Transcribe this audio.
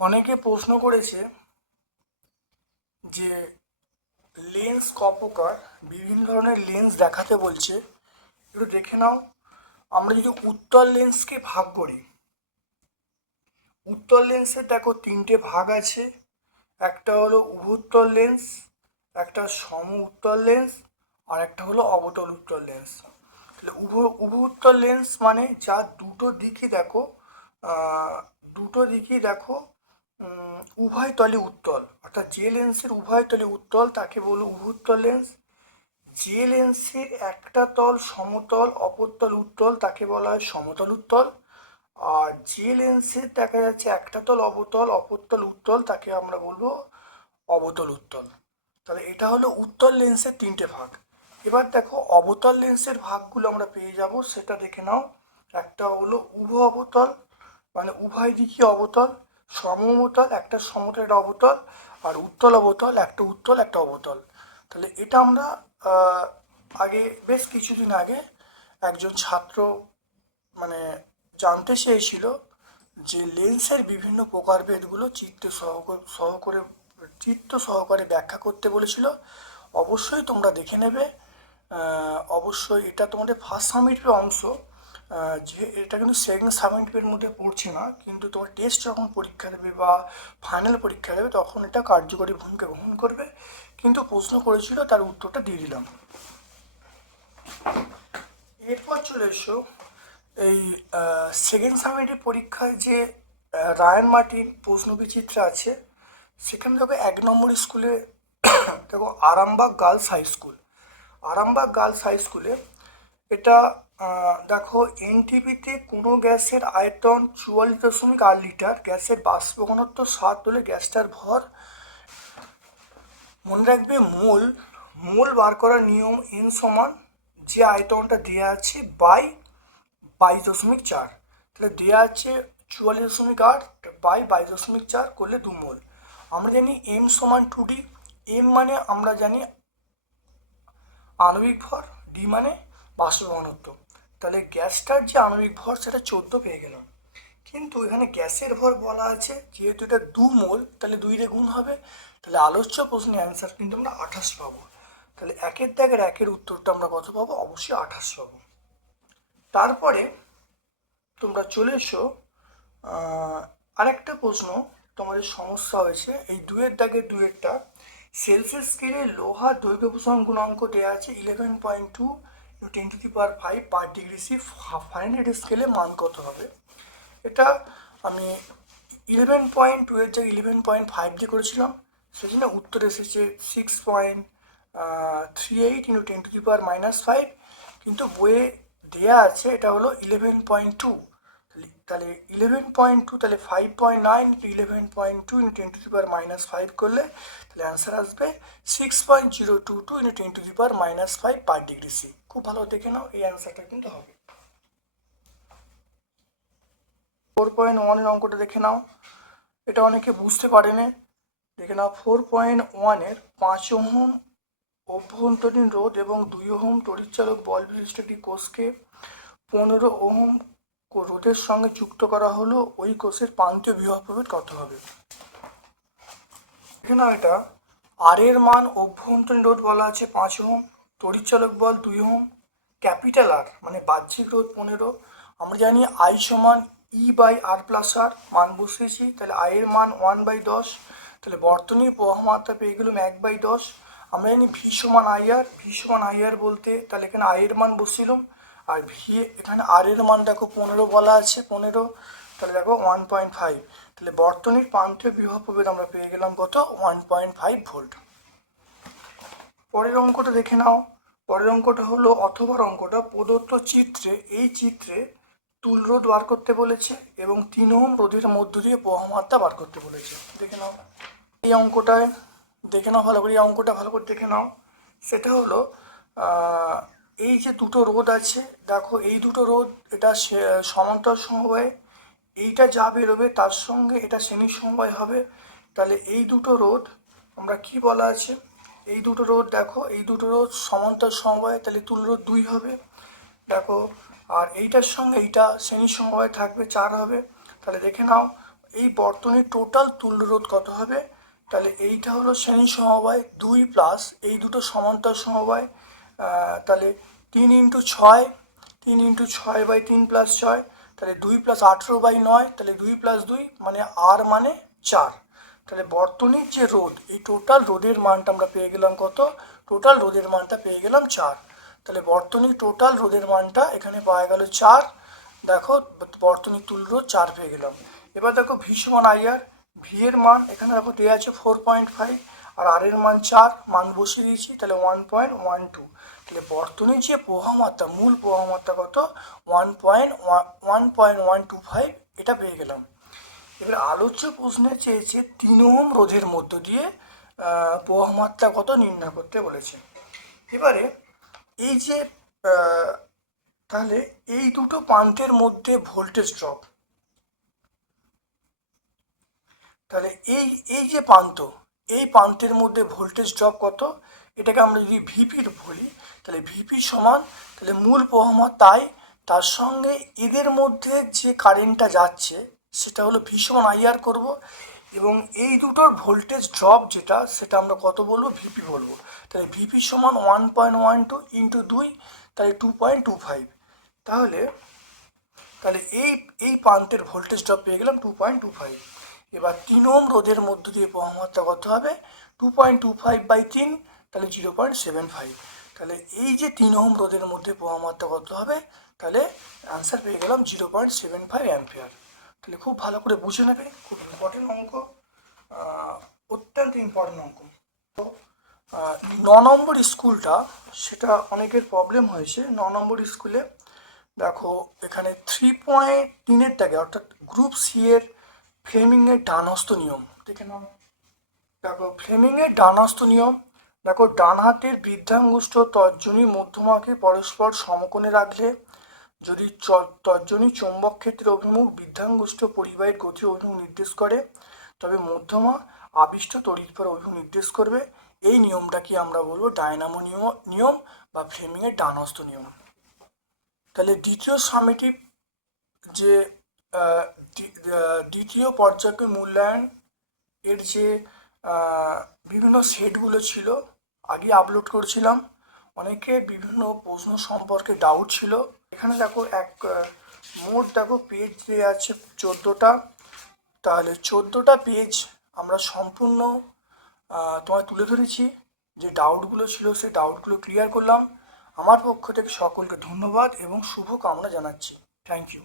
অনেকে প্রশ্ন করেছে যে লেন্স কপকার বিভিন্ন ধরনের লেন্স দেখাতে বলছে। একটু দেখে নাও। আমরা যদি উত্তর লেন্সকে ভাগ করি উত্তর লেন্সের দেখো তিনটে ভাগ আছে। একটা হলো উভোত্তর লেন্স একটা সম উত্তর লেন্স আর একটা হলো অবতল উত্তর লেন্স তাহলে উভ উভ উত্তর লেন্স মানে যা দুটো দিকই দেখো দুটো দিকই দেখো উভয় তলে উত্তল। অর্থাৎ যে লেন্সের উভয় তলে উত্তল, তাকে বলো উভুত্তল লেন্স যে লেন্সের একটা তল সমতল অপরতল উত্তল, তাকে বলা হয় সমতল উত্তল। আর যে লেন্সের দেখা যাচ্ছে একটা তল অবতল অপরতল উত্তল, তাকে আমরা বলব অবতল উত্তল। তাহলে এটা হলো উত্তল লেন্সের তিনটে ভাগ। এবার দেখো অবতল লেন্সের ভাগগুলো আমরা পেয়ে যাব, সেটা দেখে নাও। একটা হলো উভ অবতল মানে উভয় দিকই অবতল সমতল একটা সমতল, একটা অবতল, আর উত্তল অবতল, একটা উত্তল, একটা অবতল। তাহলে এটা আমরা আগে, বেশ কিছুদিন আগে একজন ছাত্র মানে জানতে চেয়েছিল যে লেন্সের বিভিন্ন প্রকারভেদগুলো চিত্ত সহ সহকারে চিত্ত সহকারে ব্যাখ্যা করতে বলেছিল। অবশ্যই তোমরা দেখে নেবে। অবশ্যই এটা তোমাদের ফার্স্ট সামিটের অংশ। যে এটা কিন্তু সেকেন্ড সামিটের মধ্যে পড়ছে না, কিন্তু তোমার টেস্ট যখন পরীক্ষা দেবে বা ফাইনাল পরীক্ষা দেবে, তখন এটা কার্যকরী ভূমিকা গ্রহণ করবে। কিন্তু প্রশ্ন করেছিল, তার উত্তরটা দিয়ে দিলাম। এরপর চলে এসো। এই সেকেন্ড সামিটের পরীক্ষায় যে রায়ান মার্টিন প্রশ্ন বিচিত্রা আছে সেখানে দেখো এক নম্বর স্কুলে, দেখো, Arambagh girls high school. Arambagh girls high স্কুলে এটা দেখো এনটিভিতে কোনো গ্যাসের আয়তন চুয়াল্লিশ দশমিক আট লিটার, গ্যাসের বাষ্প ঘনত্ব সাত হলে গ্যাসটার ভর। মনে রাখবে, মোল মোল বার করার নিয়ম এন সমান, যে আয়তনটা দেওয়া আছে বাই বাইশ দশমিক চার। তাহলে দেওয়া আছে চুয়াল্লিশ দশমিক আট বাই বাইশ দশমিক চার করলে দু মোল। আমরা জানি এম সমান টু ডি এম মানে আমরা জানি আণবিক ভর ডি মানে বাষ্প ঘনত্ব। তাহলে গ্যাসটার যে আণবিক ভর, সেটা চোদ্দ পেয়ে গেলাম কিন্তু এখানে গ্যাসের ভর বলা আছে, যেহেতু এটা দু মোল, তাহলে দুই রে গুণ হবে। তাহলে আলোচ্য প্রশ্নের অ্যান্সার কিন্তু আমরা আঠাশ পাবো। তাহলে একের দাগের একের উত্তরটা আমরা কত পাবো? অবশ্যই আঠাশ পাবো। তারপরে তোমরা চলে এসো আরেকটা প্রশ্ন। তোমাদের সমস্যা হয়েছে, এই দুয়ের দাগের দুয়েরটা। সেলসিয়াস স্কেলে লোহার দৈর্ঘ্য প্রসারণ গুণাঙ্ক দেওয়া আছে eleven point two ten to the power five per degree C finite স্কেলে মান কত হবে? এটা আমি ইলেভেন পয়েন্ট টু এর জায়গায় ইলেভেন পয়েন্ট ফাইভ দিয়ে করেছিলাম, সেখানে উত্তর এসেছে six point three eight into ten to the power minus five কিন্তু বইয়ে দেয়া আছে এটা হলো ইলেভেন পয়েন্ট টু তাহলে ইলেভেন পয়েন্ট টু তাহলে five point nine into eleven point two into ten to the power minus five করলে তাহলে অ্যান্সার আসবে six point zero two two into ten to the power minus five per degree C খুব ভালো দেখে নাও, এই অ্যান্সারটা কিন্তু হবে। ফোর পয়েন্ট ওয়ানের অঙ্কটা দেখে নাও। এটা অনেকে বুঝতে পারেনি। দেখে নাও ফোর পয়েন্ট ওয়ানের পাঁচ ওহম অভ্যন্তরীণ রোধ এবং দুই ওহম তড়িৎচালক বল বিশিষ্ট একটি কোষকে পনেরো ওহম রোধের সঙ্গে যুক্ত করা হলো, ওই কোষের প্রান্তীয় বিভব প্রভেদ কত হবে। দেখে নাও এটা। আর এর মান অভ্যন্তরীণ রোধ বলা আছে পাঁচ ওহম, তড়িৎচালক বল দুই ওহম, ক্যাপিটাল আর মানে বাহ্যিক রোধ পনেরো। আমরা জানি আই সমান E by R plus R মান বসিয়েছি, তাহলে আই এর মান ওয়ান বাই দশ, তাহলে বর্তনীর প্রবাহমাত্রা পেয়ে গেলাম এক বাই দশ। আমরা জানি ভি সমান আই আর ভি সমান আই আর বলতে, তাহলে এখানে আই এর মান বসিলাম আর ভি, এখানে আর এর মান দেখো পনেরো বলা আছে, পনেরো। তাহলে দেখো ওয়ান পয়েন্ট ফাইভ তাহলে বর্তনীর প্রান্তীয় বিভব প্রভেদ আমরা পেয়ে গেলাম কত? ওয়ান পয়েন্ট ফাইভ ভোল্ট পরের অঙ্কটা দেখে নাও। পরের অঙ্কটা হলো অথবা অঙ্কটা। প্রদত্ত চিত্রে, এই চিত্রে তুল রোধ বার করতে বলেছে এবং তিন ওহম রোধের মধ্য দিয়ে প্রবাহমাত্রা বার করতে বলেছে। দেখে নাও। এই অঙ্কটায় দেখে নাও, ভালো করে এই অঙ্কটা ভালো করে দেখে নাও। সেটা হলো এই যে দুটো রোধ আছে, দেখো এই দুটো রোধ এটা সমান্তর সমবায়, এইটা যা বেরোবে তার সঙ্গে এটা শ্রেণির সমবায় হবে। তাহলে এই দুটো রোধ আমরা কি বলা আছে? এই দুটো রোধ দেখো, এই দুটো রোধ সমান্তর সমবায়, তাহলে তুল রোধ দুই হবে। দেখো, আর এইটার সঙ্গে এইটা শ্রেণি সমবায় থাকবে, চার হবে। তাহলে দেখে নাও, এই বর্তনীর টোটাল তুল্য রোধ কত হবে? তাহলে এইটা হলো শ্রেণি সমবায় দুই প্লাস এই দুটো সমান্তর সমবায় তাহলে তিন ইন্টু ছয়, তিন ইন্টু ছয় বাই তিন প্লাস ছয়, তাহলে দুই প্লাস আঠেরো বাই নয়, তাহলে দুই প্লাস দুই মানে আর মানে চার। তাহলে বর্তনীর যে রোদ এই টোটাল রোদের মানটা আমরা পেয়ে গেলাম কত? টোটাল রোদের মানটা পেয়ে গেলাম চার। তাহলে বর্তনীর টোটাল রোদের মানটা এখানে পাওয়া গেল চার। দেখো বর্তনীর তুল রোধ চার পেয়ে গেলাম। এবার দেখো ভি আইআর ভি এর মান এখানে দেখো দেওয়া আছে ফোর পয়েন্ট ফাইভ আর আর এর মান চার, মান বসিয়ে দিয়েছি, তাহলে ওয়ান পয়েন্ট ওয়ান টু তাহলে বর্তনীর যে প্রবাহমাত্রা, মূল প্রবাহমাত্রা কত? One point one point one two five এটা পেয়ে গেলাম। এবার আলোচ্য প্রশ্নে চেয়েছে তিন ওহম রোধের মধ্য দিয়ে প্রবাহমাত্রা কত নির্ণয় করতে বলেছে। এবারে এই যে তাহলে এই দুটো প্রান্তের মধ্যে ভোল্টেজ ড্রপ, তাহলে এই এই যে প্রান্ত এই প্রান্তের মধ্যে ভোল্টেজ ড্রপ কত? এটাকে আমরা যদি ভিপির বলি, তাহলে ভিপি সমান, তাহলে মূল প্রবাহমাত্রা তাই, তার সঙ্গে এদের মধ্যে যে কারেন্টটা যাচ্ছে, সেটা হলো ভীষণ আইআর করব, এবং এই দুটোর ভোল্টেজ ড্রপ যেটা, সেটা আমরা কত বলব? ভিপি বলব। তাহলে ভিপি সমান one point one two into দুই তাহলে টু পয়েন্ট টু ফাইভ তাহলে তাহলে এই এই প্রান্তের ভোল্টেজ ড্রপ পেয়ে গেলাম টু পয়েন্ট টু ফাইভ এবার তিন ওম রোধের মধ্য দিয়ে প্রবাহমাত্রা কত হবে? Two point two five by তিন তাহলে জিরো পয়েন্ট সেভেন ফাইভ তাহলে এই যে তিন ওম রোধের মধ্যে প্রবাহমাত্রা কত হবে? তাহলে অ্যান্সার পেয়ে গেলাম zero point seven five ampere তাহলে খুব ভালো করে বুঝে নেবে, খুব ইম্পর্টেন্ট অঙ্ক অত্যন্ত ইম্পর্টেন্ট অঙ্ক। তো ন নম্বর স্কুলটা, সেটা অনেকের প্রবলেম হয়েছে। ন নম্বর স্কুলে দেখো, এখানে থ্রি পয়েন্ট তিনের দাগে অর্থাৎ গ্রুপ সি এর ফ্লেমিংয়ের ডানহস্ত নিয়ম। দেখে নাও। দেখো, ফ্লেমিংয়ের ডানহস্ত নিয়ম। দেখো ডান হাতের বৃদ্ধাঙ্গুষ্ঠ তর্জনী মধ্যমাকে পরস্পর সমকোণে রাখলে যদি তর্জনী চৌম্বক ক্ষেত্রের অভিমুখ বৃদ্ধাঙ্গুষ্ঠ পরিবাহীর গতির অভিমুখ নির্দেশ করে, তবে মধ্যমা আবিষ্ট তড়িৎপর অভিমুখ নির্দেশ করবে। এই নিয়মটাকে আমরা বলব ডায়নামো নিয়ম নিয়ম বা ফ্লেমিংয়ের ডানহস্ত নিয়ম। তাহলে দ্বিতীয় সামেটিভ যে দ্বিতীয় পর্যায়ক্রমিক মূল্যায়ন এর যে বিভিন্ন সেটগুলো ছিল, আগে আপলোড করেছিলাম। অনেকে বিভিন্ন প্রশ্ন সম্পর্কে ডাউট ছিল। এখানে দেখো এক মোট দেখো পেজ দেওয়া আছে চোদ্দোটা, তাহলে চোদ্দোটা পেজ আমরা সম্পূর্ণ তোমায় তুলে ধরেছি। যে ডাউটগুলো ছিল সেই ডাউটগুলো ক্লিয়ার করলাম। আমার পক্ষ থেকে সকলকে ধন্যবাদ এবং শুভ কামনা জানাচ্ছি। Thank you